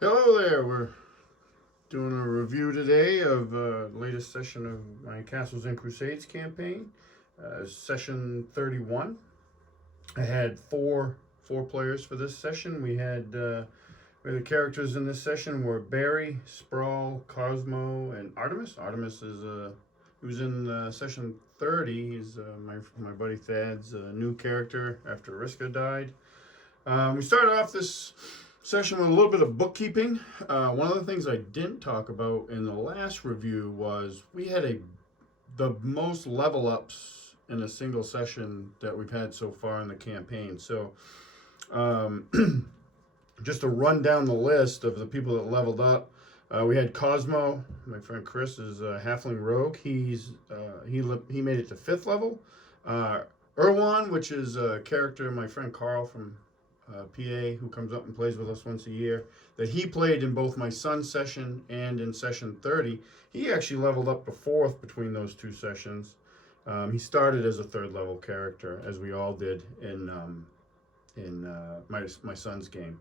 Hello there. We're doing a review today of latest session of my Castles and Crusades campaign, session 31. I had four players for this session. The characters in this session were Barry, Spraull, Cosmo, and Artemis. Artemis is he was in session 30. He's my buddy Thad's new character after Riska died. We started off this session with a little bit of bookkeeping. One of the things I didn't talk about in the last review was we had the most level ups in a single session that we've had so far in the campaign. So, just to run down the list of the people that leveled up, we had Cosmo. My friend Chris is a halfling rogue. He made it to 5th level. Erwan, which is a character my friend Carl from PA, who comes up and plays with us once a year, that he played in both my son's session and in session 30. He actually leveled up to 4th between those two sessions. He started as a 3rd level character, as we all did in my son's game.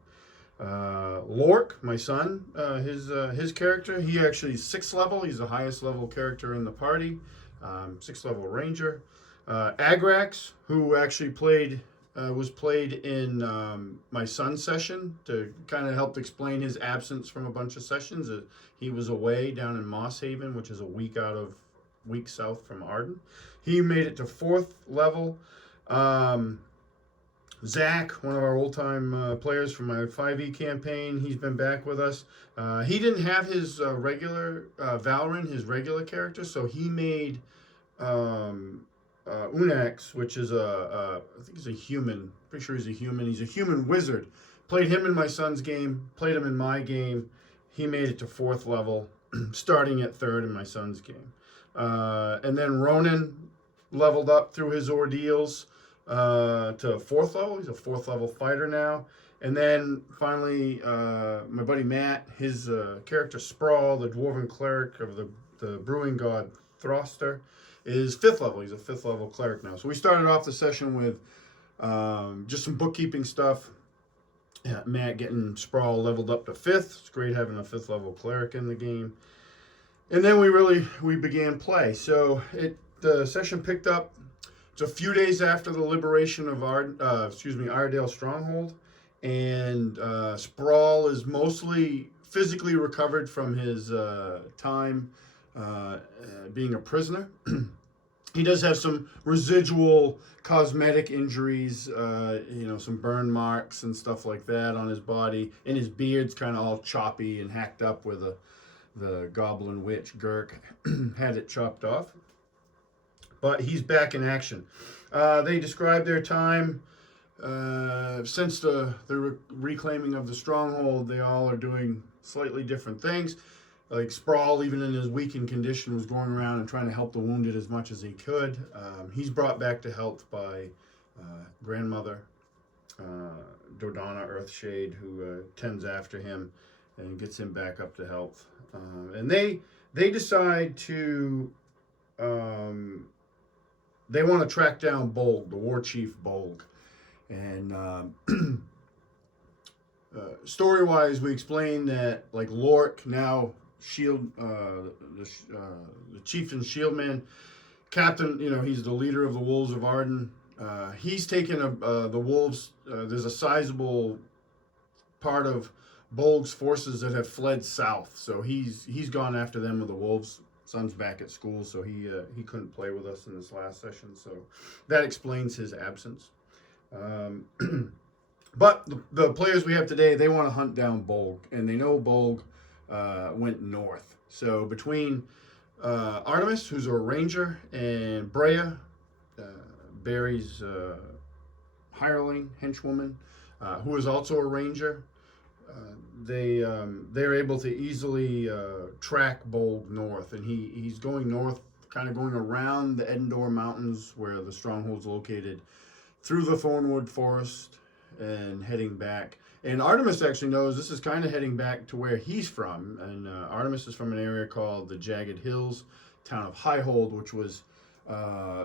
Lork, my son, his character, he actually is 6th level. He's the highest level character in the party, 6th level ranger. Agrax, who actually was played in my son's session to kind of help explain his absence from a bunch of sessions. He was away down in Moss Haven, which is a week south from Arden. He made it to 4th level. Zach, one of our old-time players from my 5e campaign, he's been back with us. He didn't have his regular Valrin, his regular character, so he made Unax, which is I think he's a human. Pretty sure he's a human. He's a human wizard. Played him in my son's game. Played him in my game. He made it to 4th level, starting at 3rd in my son's game. And then Ronan leveled up through his ordeals to 4th level. He's a 4th level fighter now. And then finally, my buddy Matt, his character Spraull, the dwarven cleric of the brewing god Throster, is 5th level. He's a 5th level cleric now. So we started off the session with just some bookkeeping stuff. Matt getting Spraull leveled up to 5th. It's great having a 5th level cleric in the game. And then we began play. So the session picked up. It's a few days after the liberation of Iredale Stronghold, and Spraull is mostly physically recovered from his time being a prisoner. He does have some residual cosmetic injuries, some burn marks and stuff like that on his body, and his beard's kind of all choppy and hacked up where the goblin witch Gurk had it chopped off. But he's back in action. They describe their time since the reclaiming of the stronghold. They all are doing slightly different things. Like Spraull, even in his weakened condition, was going around and trying to help the wounded as much as he could. He's brought back to health by grandmother Dodonna Earthshade, who tends after him and gets him back up to health. And they decide to they want to track down Bolg, the War-chief Bolg. And story-wise, we explain that like Lork now the chieftain Shieldman, captain. He's the leader of the Wolves of Arden. He's taken the wolves. There's a sizable part of Bolg's forces that have fled south, so he's gone after them with the wolves. Son's back at school, so he couldn't play with us in this last session, so that explains his absence. But the players we have today, they want to hunt down Bolg, and they know Bolg went north. So between Artemis, who's a ranger, and Brea, Barry's hireling, henchwoman, who is also a ranger, they're able to easily track Bolg north, and he's going north, kind of going around the Edendor Mountains where the stronghold's located, through the Thornwood Forest, and heading back. And Artemis actually knows this is kind of heading back to where he's from, and Artemis is from an area called the Jagged Hills, town of Highhold, which was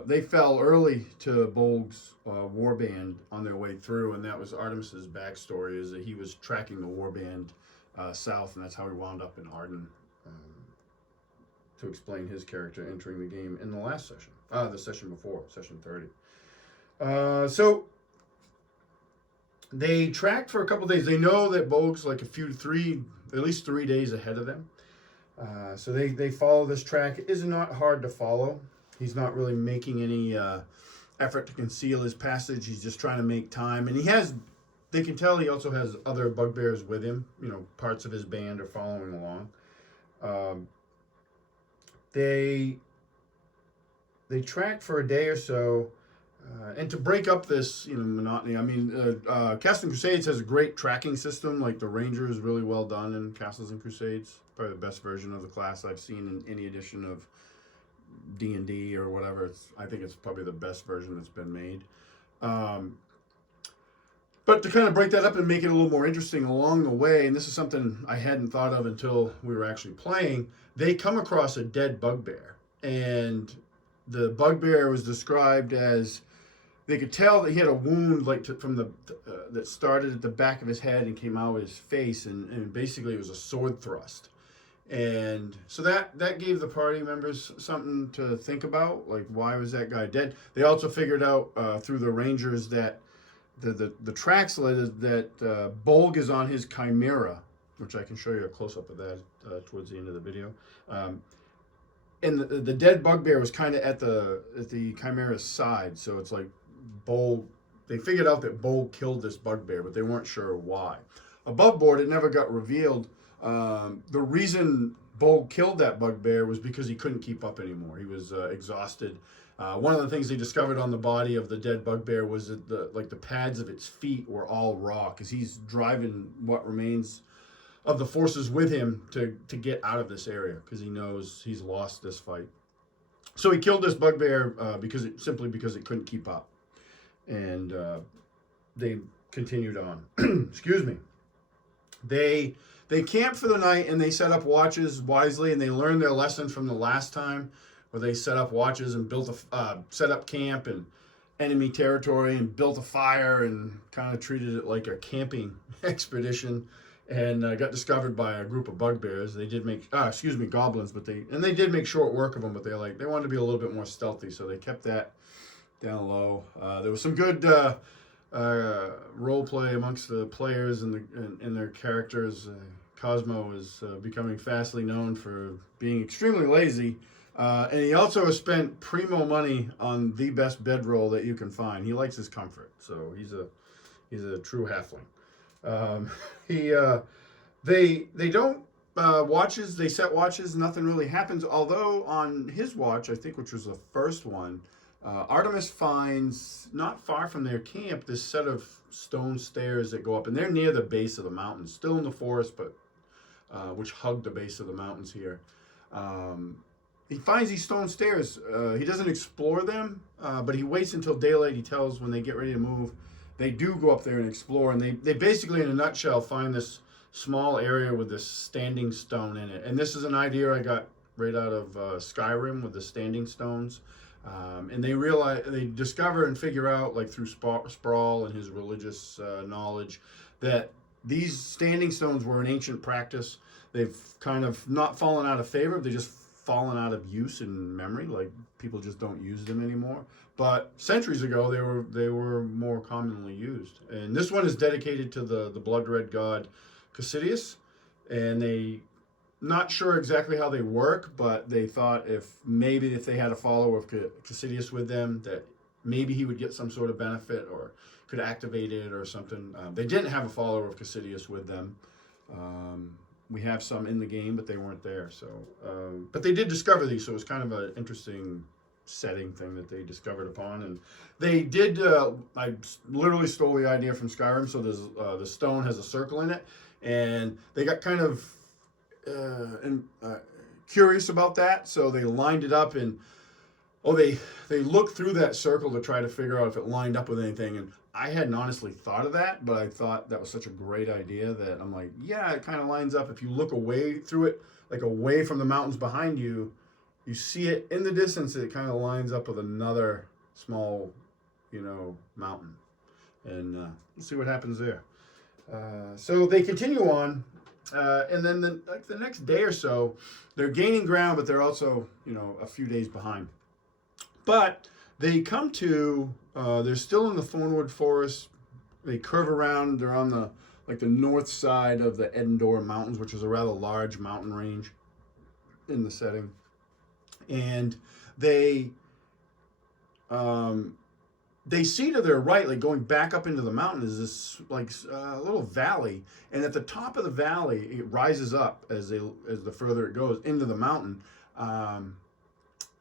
they fell early to Bolg's warband on their way through, and that was Artemis's backstory, is that he was tracking the warband south, and that's how he wound up in Arden. To explain his character entering the game in the last session, the session before, session 30. So they tracked for a couple days. They know that Bolg's like at least 3 days ahead of them. So they follow this track. It is not hard to follow. He's not really making any effort to conceal his passage. He's just trying to make time. And they can tell he also has other bugbears with him. You know, parts of his band are following along. They track for a day or so, and to break up this monotony. I mean, Castles and Crusades has a great tracking system. Like the Ranger is really well done in Castles and Crusades. Probably the best version of the class I've seen in any edition of D&D or whatever. I think it's probably the best version that's been made. But to kind of break that up and make it a little more interesting along the way, and this is something I hadn't thought of until we were actually playing, they come across a dead bugbear. And the bugbear was described as, they could tell that he had a wound that started at the back of his head and came out of his face, and basically it was a sword thrust. And so that gave the party members something to think about, like why was that guy dead? They also figured out through the Rangers that the tracks led that Bolg is on his Chimera, which I can show you a close-up of that towards the end of the video. And the dead bugbear was kind of at the Chimera's side, so it's like Bolg. They figured out that Bolg killed this bugbear, but they weren't sure why. Above board, it never got revealed. The reason Bolg killed that bugbear was because he couldn't keep up anymore. He was exhausted. One of the things they discovered on the body of the dead bugbear was that the pads of its feet were all raw, because he's driving what remains of the forces with him to get out of this area, because he knows he's lost this fight. So he killed this bugbear simply because it couldn't keep up. And they continued on. Excuse me. They camped for the night, and they set up watches wisely, and they learned their lesson from the last time, where they set up watches and set up camp in enemy territory and built a fire and kind of treated it like a camping expedition, and got discovered by a group of bugbears. They did make goblins, but they did make short work of them, but they wanted to be a little bit more stealthy, so they kept that down low. There was some good role play amongst the players and their characters. Cosmo is becoming fastly known for being extremely lazy, and he also has spent primo money on the best bedroll that you can find. He likes his comfort, so he's a true halfling. They don't watches. They set watches. Nothing really happens. Although on his watch, I think, which was the first one, Artemis finds not far from their camp this set of stone stairs that go up, and they're near the base of the mountains, still in the forest, but which hug the base of the mountains here. He finds these stone stairs. He doesn't explore them, but he waits until daylight. He tells when they get ready to move. They do go up there and explore, and they basically, in a nutshell, find this small area with this standing stone in it. And this is an idea I got right out of Skyrim with the standing stones. And they discover and figure out, like through Spraull and his religious knowledge, that these standing stones were an ancient practice. They've kind of not fallen out of favor. They just fallen out of use in memory. Like people just don't use them anymore. But centuries ago, they were more commonly used. And this one is dedicated to the blood red god Cosmo, and they not sure exactly how they work, but they thought if they had a follower of Cosmo with them, that maybe he would get some sort of benefit or could activate it or something. They didn't have a follower of Cosmo with them. We have some in the game, but they weren't there. So, but they did discover these, so it was kind of an interesting setting thing that they discovered upon. And they did, I literally stole the idea from Skyrim. So there's the stone has a circle in it, and they got kind of curious about that, so they lined it up, and they looked through that circle to try to figure out if it lined up with anything. And I hadn't honestly thought of that, but I thought that was such a great idea that I'm like, yeah, it kind of lines up. If you look away through it, like away from the mountains behind you, you see it in the distance. It kind of lines up with another small, mountain, and we'll see what happens there. So they continue on. And then the next day or so, they're gaining ground, but they're also a few days behind. But they come to they're still in the Thornwood Forest. They curve around. They're on the north side of the Edendor Mountains, which is a rather large mountain range in the setting. And they see to their right, like going back up into the mountain, is this little valley, and at the top of the valley, it rises up as the further it goes into the mountain.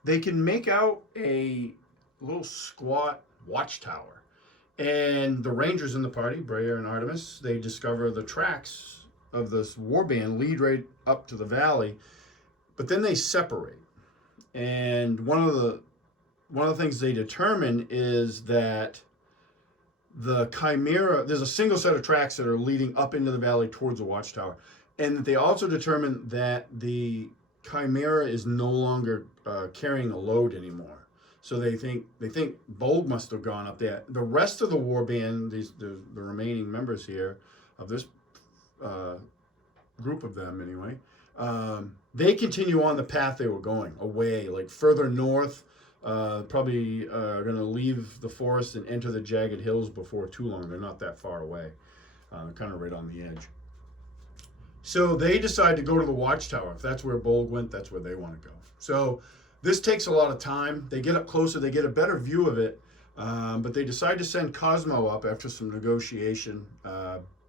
They can make out a little squat watchtower, and the rangers in the party, Brea and Artemis, they discover the tracks of this warband lead right up to the valley, but then they separate, and one of the things they determine is that the Chimera, there's a single set of tracks that are leading up into the valley towards the watchtower. And they also determine that the Chimera is no longer carrying a load anymore. So they think Bolg must have gone up there. The rest of the warband, the remaining members here of this group of them anyway, they continue on the path they were going, away, like further north. Probably going to leave the forest and enter the jagged hills before too long. They're not that far away, kind of right on the edge. So they decide to go to the watchtower. If that's where Bolg went, that's where they want to go. So this takes a lot of time. They get up closer, they get a better view of it, but they decide to send Cosmo up after some negotiation.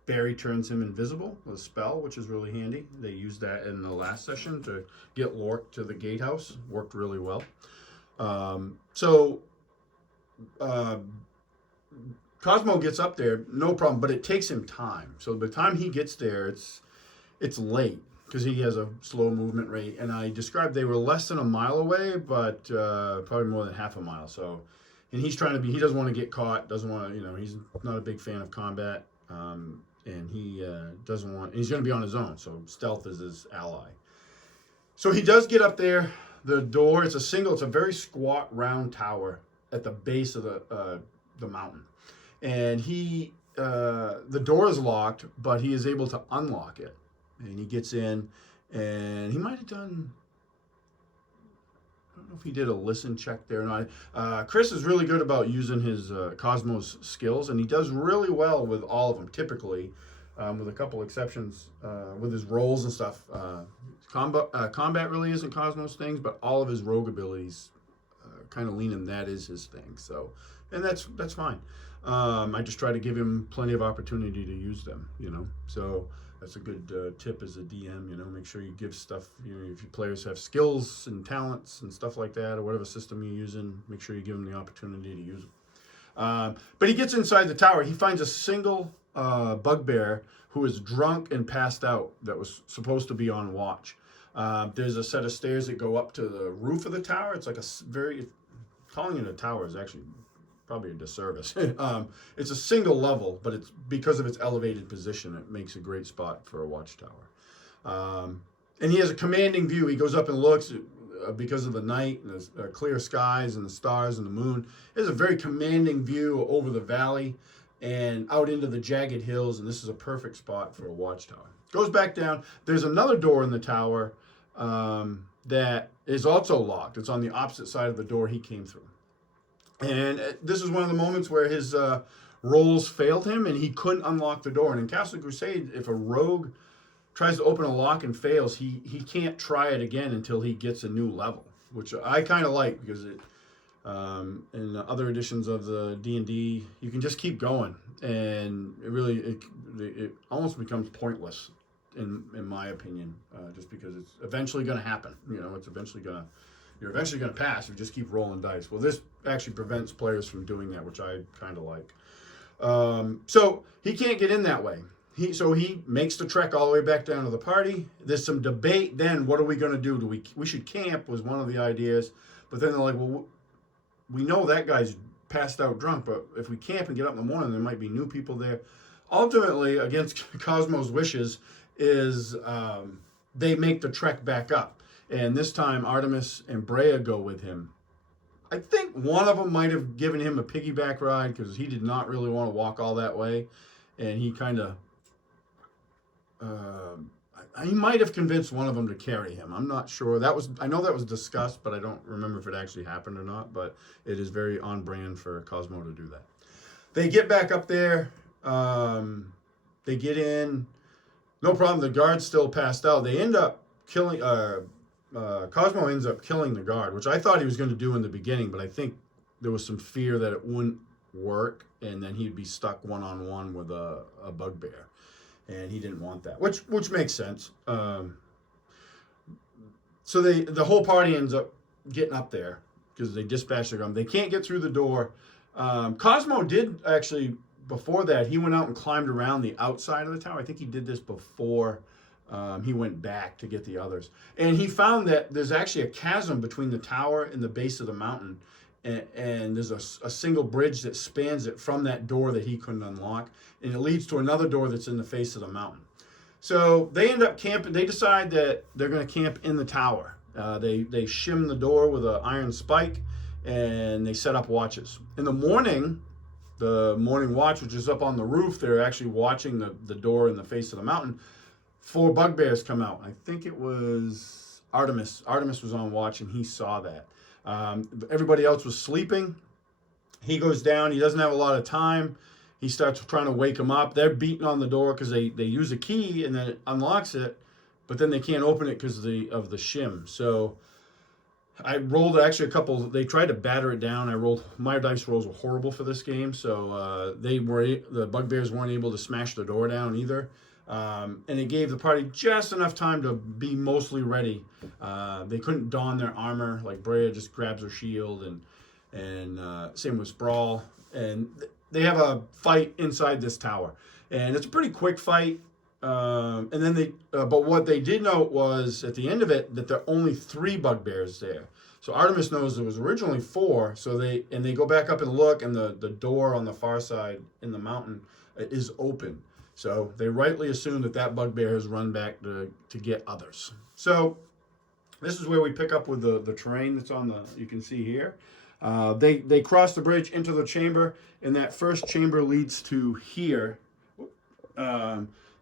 Barry turns him invisible with a spell, which is really handy. They used that in the last session to get Lork to the gatehouse. Worked really well. Cosmo gets up there, no problem, but it takes him time. So by the time he gets there, it's late because he has a slow movement rate. And I described they were less than a mile away, but probably more than half a mile. So, and he doesn't want to get caught, doesn't want to, he's not a big fan of combat, and he doesn't want. He's going to be on his own, so stealth is his ally. So he does get up there. The door, it's a very squat round tower at the base of the mountain. And the door is locked, but he is able to unlock it. And he gets in, and he might have done, I don't know if he did a listen check there or not. Chris is really good about using his Cosmos skills, and he does really well with all of them, typically, with a couple exceptions, with his rolls and stuff. Combat really isn't Cosmos' things, but all of his rogue abilities kind of lean in that is his thing. So, and that's fine. I just try to give him plenty of opportunity to use them, So that's a good tip as a DM, Make sure you give stuff, if your players have skills and talents and stuff like that, or whatever system you're using, make sure you give them the opportunity to use them. But he gets inside the tower. He finds a single bugbear who is drunk and passed out that was supposed to be on watch. There's a set of stairs that go up to the roof of the tower. It's like calling it a tower is actually probably a disservice. It's a single level, but it's because of its elevated position, it makes a great spot for a watchtower. And he has a commanding view. He goes up and looks because of the night and the clear skies and the stars and the moon. He has a very commanding view over the valley and out into the jagged hills, and this is a perfect spot for a watchtower. Goes back down. There's another door in the tower that is also locked. It's on the opposite side of the door he came through. And this is one of the moments where his rolls failed him, and he couldn't unlock the door. And in Castle Crusade, if a rogue tries to open a lock and fails, he can't try it again until he gets a new level, which I kind of like because in other editions of the D&D, you can just keep going, and it almost becomes pointless in my opinion, just because it's eventually going to happen. It's you're eventually going to pass if you just keep rolling dice. Well, this actually prevents players from doing that, which I kind of like. So he can't get in that way. So he makes the trek all the way back down to the party. There's some debate then. What are we going to do? We should camp was one of the ideas. But then they're like, well, we know that guy's passed out drunk, but if we camp and get up in the morning, there might be new people there. Ultimately, against Cosmo's wishes, is they make the trek back up. And this time, Artemis and Brea go with him. I think one of them might have given him a piggyback ride because he did not really want to walk all that way. And he kind of he might have convinced one of them to carry him. I'm not sure. I know that was discussed, but I don't remember if it actually happened or not. But it is very on brand for Cosmo to do that. They get back up there. They get in. No problem. The guard's still passed out. They end up killing. Cosmo ends up killing the guard, which I thought he was going to do in the beginning, but I think there was some fear that it wouldn't work, and then he'd be stuck one-on-one with a bugbear, and he didn't want that, which makes sense. So the whole party ends up getting up there because they dispatch their gun. They can't get through the door. Cosmo did actually, before that, he went out and climbed around the outside of the tower. I think he did this before he went back to get the others. And he found that there's actually a chasm between the tower and the base of the mountain. And there's a single bridge that spans it from that door that he couldn't unlock. And it leads to another door that's in the face of the mountain. So they end up camping. They decide that they're going to camp in the tower. They shim the door with an iron spike, and they set up watches. In the morning watch, which is up on the roof, they're actually watching the door in the face of the mountain. 4 bugbears come out. I think it was Artemis. Artemis was on watch, and he saw that. Everybody else was sleeping. He goes down. He doesn't have a lot of time. He starts trying to wake them up. They're beating on the door because they use a key, and then it unlocks it, but then they can't open it because of the shim. So I rolled actually a couple. They tried to batter it down. My dice rolls were horrible for this game, so the bugbears weren't able to smash the door down either. And it gave the party just enough time to be mostly ready. They couldn't don their armor. Like Brea just grabs her shield, and same with Spraull. And they have a fight inside this tower, and it's a pretty quick fight. And then but what they did note was at the end of it that there are only 3 bugbears there. So Artemis knows there was originally 4. So they go back up and look, and the door on the far side in the mountain is open. So they rightly assume that bugbear has run back to get others. So this is where we pick up with the terrain that's you can see here. They cross the bridge into the chamber, and that first chamber leads to here,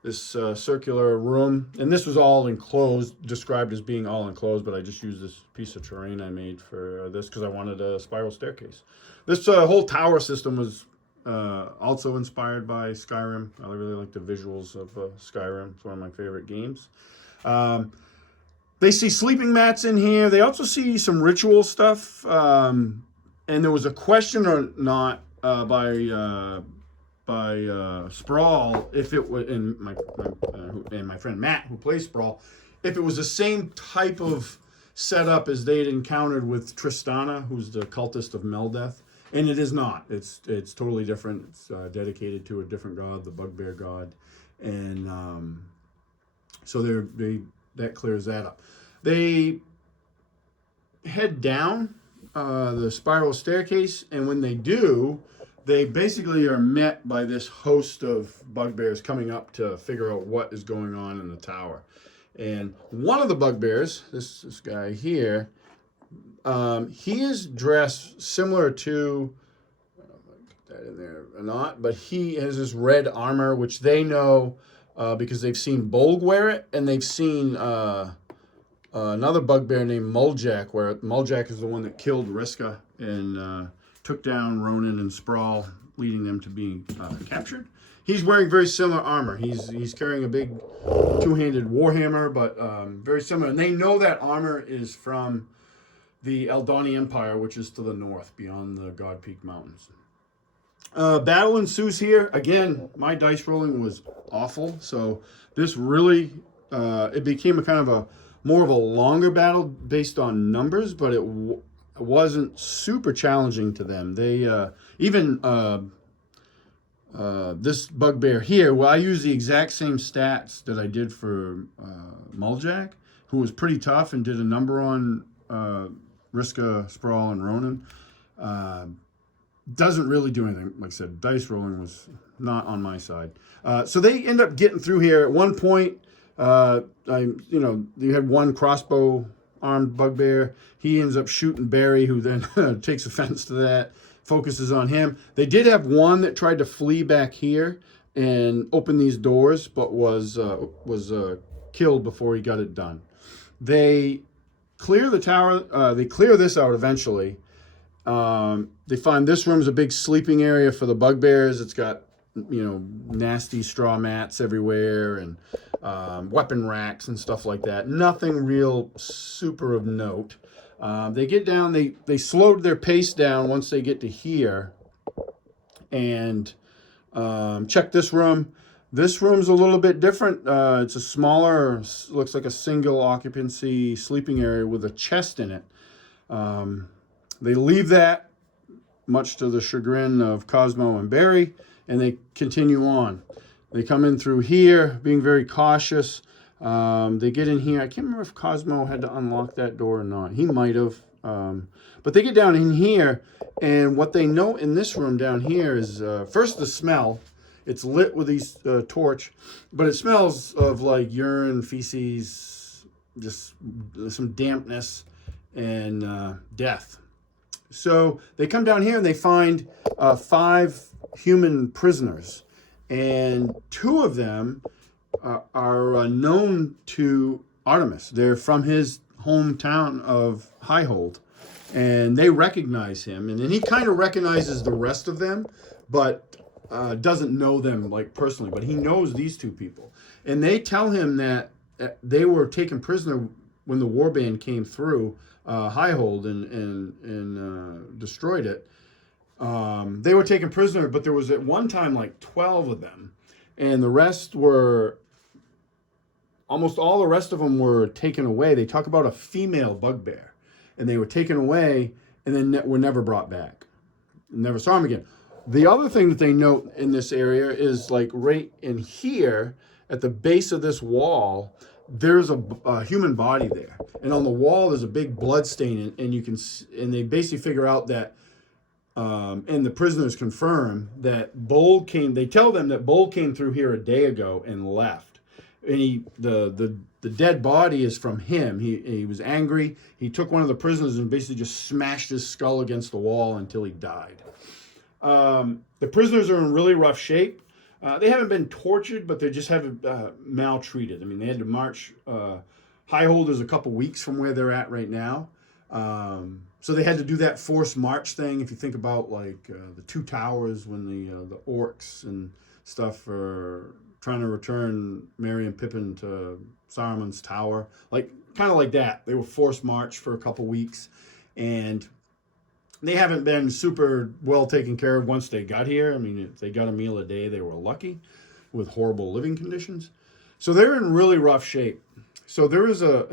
this circular room. And this was all enclosed, described as being all enclosed, but I just used this piece of terrain I made for this because I wanted a spiral staircase. This whole tower system was also inspired by Skyrim. I really like the visuals of Skyrim. It's one of my favorite games. They see sleeping mats in here. They also see some ritual stuff. And there was a question or not by Spraull, if it was, and my friend Matt, who plays Spraull, if it was the same type of setup as they'd encountered with Tristana, who's the cultist of Meldeth. And it is not. It's totally different. It's dedicated to a different god, the bugbear god, and so that clears that up. They head down the spiral staircase, and when they do, they basically are met by this host of bugbears coming up to figure out what is going on in the tower. And one of the bugbears, this guy here, he is dressed similar to, I don't know if I put that in there or not, but he has this red armor, which they know because they've seen Bolg wear it, and they've seen another bugbear named Muljak wear it. Muljak is the one that killed Riska and took down Ronan and Spraull, leading them to being captured. He's wearing very similar armor. He's carrying a big two-handed warhammer, but very similar. And they know that armor is from the Eldani Empire, which is to the north, beyond the God Peak Mountains. Battle ensues here. Again, my dice rolling was awful, so this really, it became a kind of more of a longer battle based on numbers, but it wasn't super challenging to them. They, even this bugbear here, well, I used the exact same stats that I did for Muljak, who was pretty tough and did a number on Riska, Spraull, and Ronan. Doesn't really do anything. Like I said, dice rolling was not on my side. So they end up getting through here. At one point, you had one crossbow armed bugbear. He ends up shooting Barry, who then takes offense to that, focuses on him. They did have one that tried to flee back here and open these doors, but was killed before he got it done. They clear the tower. They clear this out eventually. They find this room's a big sleeping area for the bugbears. It's got, nasty straw mats everywhere and weapon racks and stuff like that. Nothing real super of note. They get down. They slowed their pace down once they get to here, and check this room. This room's a little bit different. It's a smaller, looks like a single occupancy sleeping area with a chest in it. They leave that, much to the chagrin of Cosmo and Barry, and they continue on. They come in through here, being very cautious. They get in here. I can't remember if Cosmo had to unlock that door or not. He might have. But they get down in here, and what they note in this room down here is, first, the smell. It's lit with these torch, but it smells of like urine, feces, just some dampness and death. So they come down here and they find 5 human prisoners, and 2 of them are known to Artemis. They're from his hometown of Highhold, and they recognize him, and then he kind of recognizes the rest of them, but doesn't know them like personally, but he knows these 2 people. And they tell him that they were taken prisoner when the warband came through Highhold and destroyed it. They were taken prisoner, but there was at one time like 12 of them, and the rest were, almost all the rest of them were taken away. They talk about a female bugbear, and they were taken away and then were never brought back. Never saw them again. The other thing that they note in this area is like right in here at the base of this wall, there's a human body there, and on the wall there's a big blood stain, and you can, and they basically figure out that, and the prisoners confirm that Bolg came. They tell them that Bolg came through here a day ago and left, and the dead body is from him. He was angry. He took one of the prisoners and basically just smashed his skull against the wall until he died. The prisoners are in really rough shape. They haven't been tortured, but they just haven't maltreated. I mean, they had to march. Highhold is a couple weeks from where they're at right now. So they had to do that forced march thing. If you think about like the 2 towers when the orcs and stuff are trying to return Merry and Pippin to Saruman's tower, like kind of like that. They were forced march for a couple weeks, and they haven't been super well taken care of once they got here. I mean, if they got a meal a day, they were lucky, with horrible living conditions. So they're in really rough shape. So there is at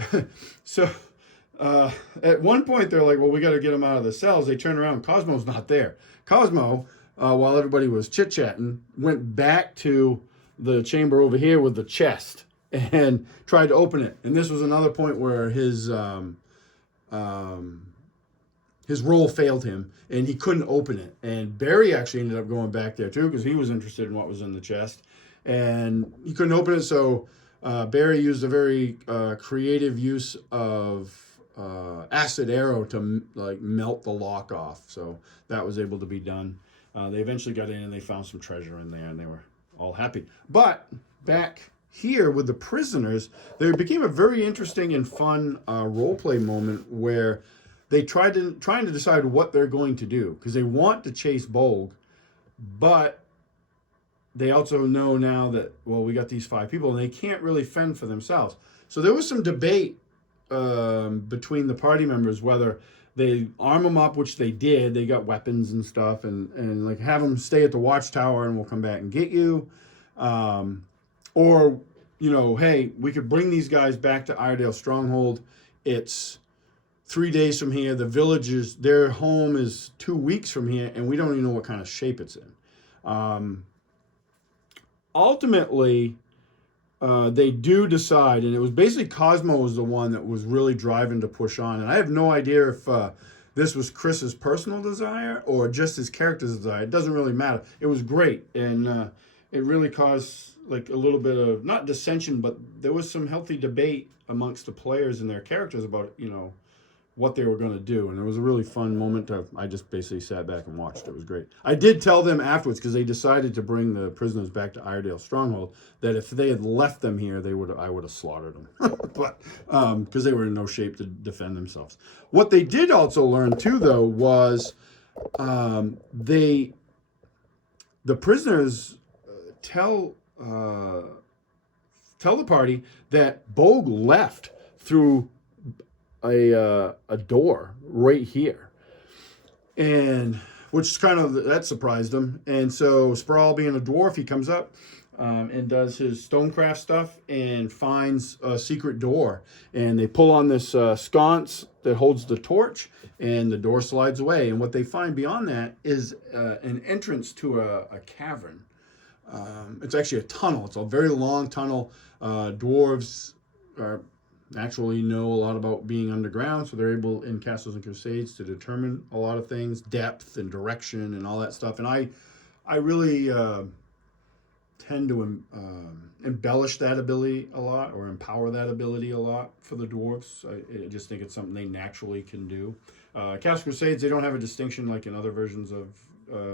one point they're like, well, we got to get them out of the cells. They turn around, Cosmo's not there. Cosmo, while everybody was chit-chatting, went back to the chamber over here with the chest and tried to open it. And this was another point where his roll failed him, and he couldn't open it. And Barry actually ended up going back there too, because he was interested in what was in the chest, and he couldn't open it. So Barry used a very creative use of acid arrow to like melt the lock off. So that was able to be done. They eventually got in and they found some treasure in there, and they were all happy. But back here with the prisoners, there became a very interesting and fun role play moment where they trying to decide what they're going to do, because they want to chase Bolg, but they also know now that, well, we got these 5 people and they can't really fend for themselves. So there was some debate between the party members whether they arm them up, which they did. They got weapons and stuff, and like have them stay at the watchtower and we'll come back and get you. Or, hey, we could bring these guys back to Iredale Stronghold. It's 3 days from here. The villagers, their home is 2 weeks from here, and we don't even know what kind of shape it's in. Ultimately, they do decide, and it was basically Cosmo was the one that was really driving to push on. And I have no idea if this was Chris's personal desire or just his character's desire. It doesn't really matter. It was great, and it really caused like a little bit of, not dissension, but there was some healthy debate amongst the players and their characters about, what they were going to do. And it was a really fun moment. I just basically sat back and watched. It was great. I did tell them afterwards, because they decided to bring the prisoners back to Iredale Stronghold, that if they had left them here, I would have slaughtered them. But because they were in no shape to defend themselves. What they did also learn too, though, was the prisoners tell the party that Bolg left through a door right here, and which kind of that surprised him. And so Spraull, being a dwarf, he comes up and does his stonecraft stuff and finds a secret door, and they pull on this sconce that holds the torch, and the door slides away. And what they find beyond that is an entrance to a cavern. It's actually a tunnel. It's a very long tunnel. Dwarves actually know a lot about being underground, so they're able in Castles and Crusades to determine a lot of things, depth and direction and all that stuff. And I really tend to embellish that ability a lot, or empower that ability a lot for the dwarves. I just think it's something they naturally can do. Castles Crusades, they don't have a distinction like in other versions of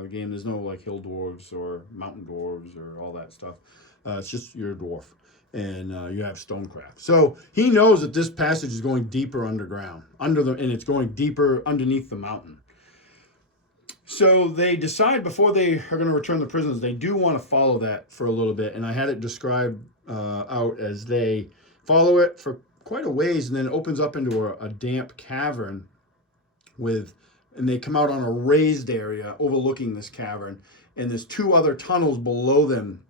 game. There's no like hill dwarves or mountain dwarves or all that stuff. It's just you're a dwarf, and you have stonecraft. So he knows that this passage is going deeper underground, and it's going deeper underneath the mountain. So they decide before they are going to return the prisoners, they do want to follow that for a little bit. And I had it described out as they follow it for quite a ways, and then it opens up into a damp cavern and they come out on a raised area overlooking this cavern, and there's two other tunnels below them.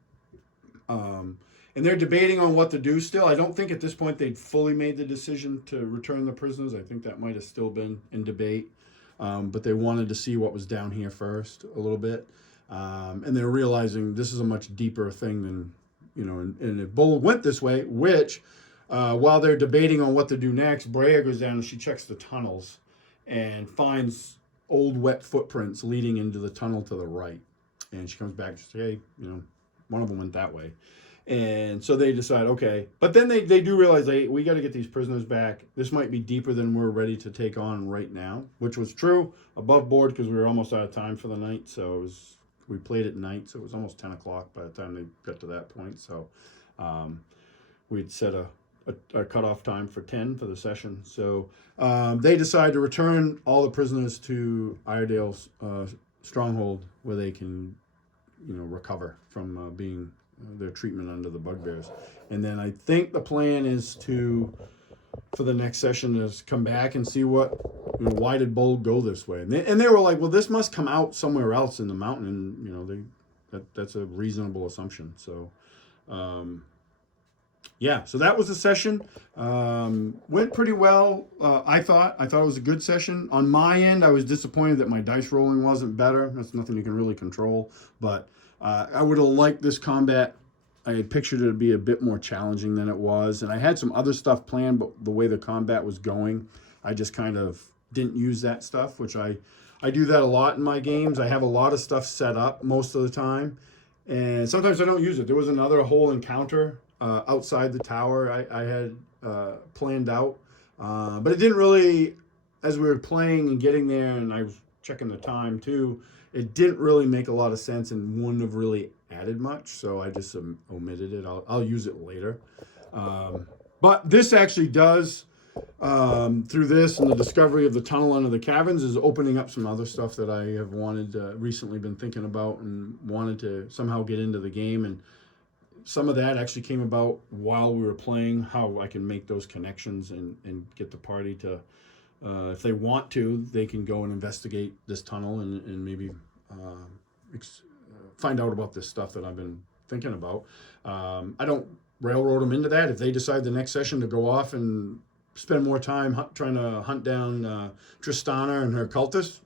And they're debating on what to do still. I don't think at this point they'd fully made the decision to return the prisoners. I think that might have still been in debate. But they wanted to see what was down here first a little bit. And they're realizing this is a much deeper thing than, and if Bolg went this way, which, while they're debating on what to do next, Brea goes down and she checks the tunnels and finds old wet footprints leading into the tunnel to the right. And she comes back and says, hey, one of them went that way. And so they decide, okay. But then they do realize, we got to get these prisoners back. This might be deeper than we're ready to take on right now, which was true above board because we were almost out of time for the night. So we played at night, so it was almost 10 o'clock by the time they got to that point. So we'd set a cutoff time for 10 for the session. So they decide to return all the prisoners to Iredale's stronghold, where they can, recover from being their treatment under the bugbears. And then I think the plan is for the next session is come back and see why did Bolg go this way? And they were like, well, this must come out somewhere else in the mountain. And, that's a reasonable assumption. So, so that was the session. Went pretty well. I thought it was a good session. On my end, I was disappointed that my dice rolling wasn't better. That's nothing you can really control, but I would have liked this combat. I had pictured it to be a bit more challenging than it was. And I had some other stuff planned, but the way the combat was going, I just kind of didn't use that stuff, which I do that a lot in my games. I have a lot of stuff set up most of the time, and sometimes I don't use it. There was another whole encounter outside the tower I had planned out, but it didn't really, as we were playing and getting there, and I was checking the time too, it didn't really make a lot of sense and wouldn't have really added much, so I just omitted it. I'll use it later. But this actually does, through this and the discovery of the tunnel under the caverns, is opening up some other stuff that I have recently been thinking about and wanted to somehow get into the game. And some of that actually came about while we were playing, how I can make those connections and get the party to, if they want to, they can go and investigate this tunnel and maybe find out about this stuff that I've been thinking about. I don't railroad them into that. If they decide the next session to go off and spend more time trying to hunt down Tristana and her cultists,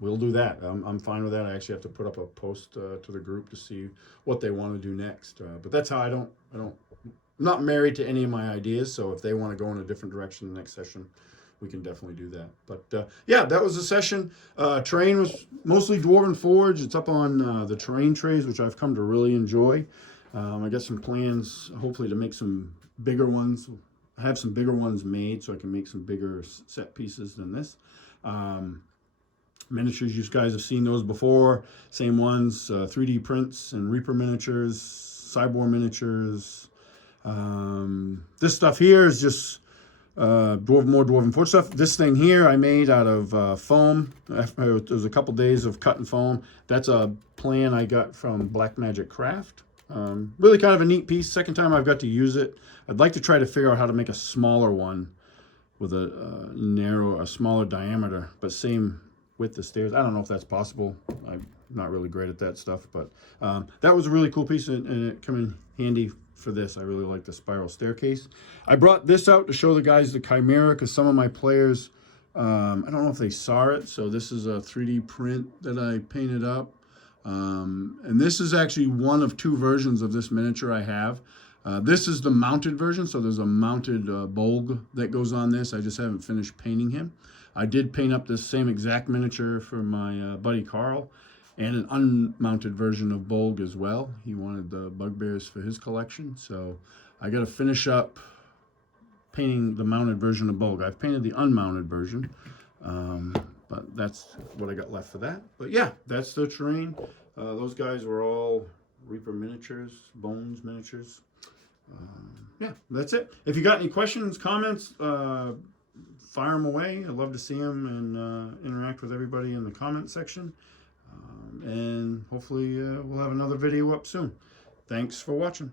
we'll do that. I'm fine with that. I actually have to put up a post to the group to see what they want to do next. But that's how I'm not married to any of my ideas. So if they want to go in a different direction the next session, we can definitely do that. But that was the session. Terrain was mostly Dwarven Forge. It's up on the terrain trays, which I've come to really enjoy. I got some plans, hopefully, to make some bigger ones. I have some bigger ones made so I can make some bigger set pieces than this. Miniatures, you guys have seen those before. Same ones, 3D prints and Reaper miniatures, Cyborg miniatures. This stuff here is just more Dwarven Forge stuff. This thing here I made out of foam. It was a couple days of cutting foam. That's a plan I got from Black Magic Craft. Really kind of a neat piece. Second time I've got to use it. I'd like to try to figure out how to make a smaller one with a smaller diameter, but same width of stairs. I don't know if that's possible. I'm not really great at that stuff, but that was a really cool piece, and it came in handy for this. I really like the spiral staircase. I brought this out to show the guys the Chimera because some of my players, I don't know if they saw it. So this is a 3D print that I painted up. And this is actually one of two versions of this miniature I have. This is the mounted version, so there's a mounted Bolg that goes on this. I just haven't finished painting him. I did paint up this same exact miniature for my buddy Carl, and an unmounted version of Bolg as well. He wanted the bugbears for his collection, so I got to finish up painting the mounted version of Bolg. I've painted the unmounted version, but that's what I got left for that. But yeah, that's the terrain. Those guys were all Reaper miniatures, Bones miniatures. Yeah, that's it. If you got any questions, comments, fire them away. I'd love to see them and interact with everybody in the comment section. And hopefully we'll have another video up soon. Thanks for watching.